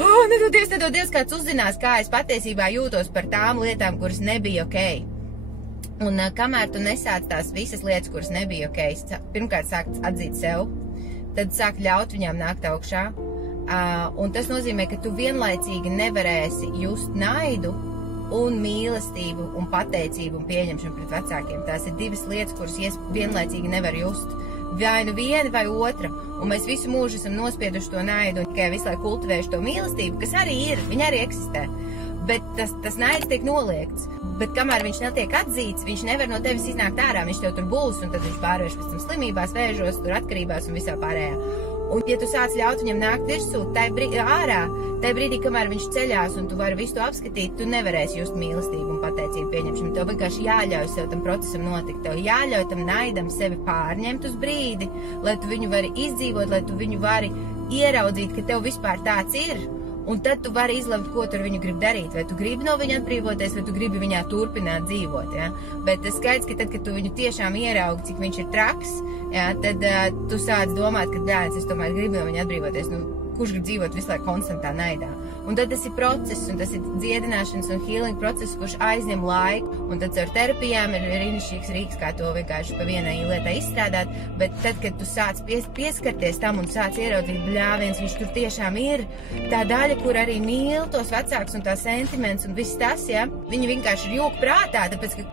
Nedodies, kāds uzzinās, kā es patiesībā jūtos par tām lietām, kuras nebija ok. Un kamēr tu nesāc tās visas lietas, kuras nebija ok, pirmkārt sāc atzīt sev, tad sāk ļaut viņām nākt augšā. Un tas nozīmē, ka tu vienlaicīgi nevarēsi just naidu un mīlestību un pateicību un pieņemšanu pret vecākiem. Tās ir divas lietas, kuras vienlaicīgi nevar just. Vai nu viena vai otra. Un mēs visu mūžu esam nospieduši to naidu un tikai visu laiku kultivējuši to mīlestību, kas arī ir, viņa arī eksistē. Bet tas naids tiek noliegts. Bet kamēr viņš netiek atzīts, viņš nevar no tevis iznākt ārā, viņš tev tur būs, un tad viņš pārvērš pēc tam slimībās, vēžos, tur atkarībās un visā pārējā. Un ja tu sāc ļaut viņam nākt virsū, ārā, tajā brīdī, kamēr viņš ceļās un tu vari visu to apskatīt, tu nevarēsi just mīlestību un pateicību pieņemšanu. Tev vienkārši jāļauj sev tam procesam notikt. Tev jāļauj tam naidam sevi pārņemt uz brīdi, lai tu viņu vari izdzīvot, lai tu viņu vari ieraudzīt, ka tev vispār tāds ir. Un tad tu vari izlemt, ko tu ar viņu gribi darīt. Vai tu gribi no viņa atbrīvoties, vai tu gribi viņā turpināt dzīvot. Ja? Bet tas skaidrs, ka tad, kad tu viņu tiešām ieraugi, cik viņš ir traks, ja, tad tu sāc domāt, ka bērns, es tomēr gribu no viņa atbrīvoties. Kurš grib dzīvot visu laiku konstantā naidā. Un tad tas ir process, un tas ir dziedināšanas un healing process, kurš aizņem laiku. Un tad ar terapijām ir brīnišķīgs rīks, kā to vienkārši pa vienai lietai izstrādāt. Bet tad, kad tu sāc pieskarties tam un sāc ieraudzīt bļāviens, viņš tur tiešām ir tā daļa, kur arī mīl tos vecākus un tā sentiments un viss tas, ja, viņi vienkārši ir jūk prātā, tāpēc, ka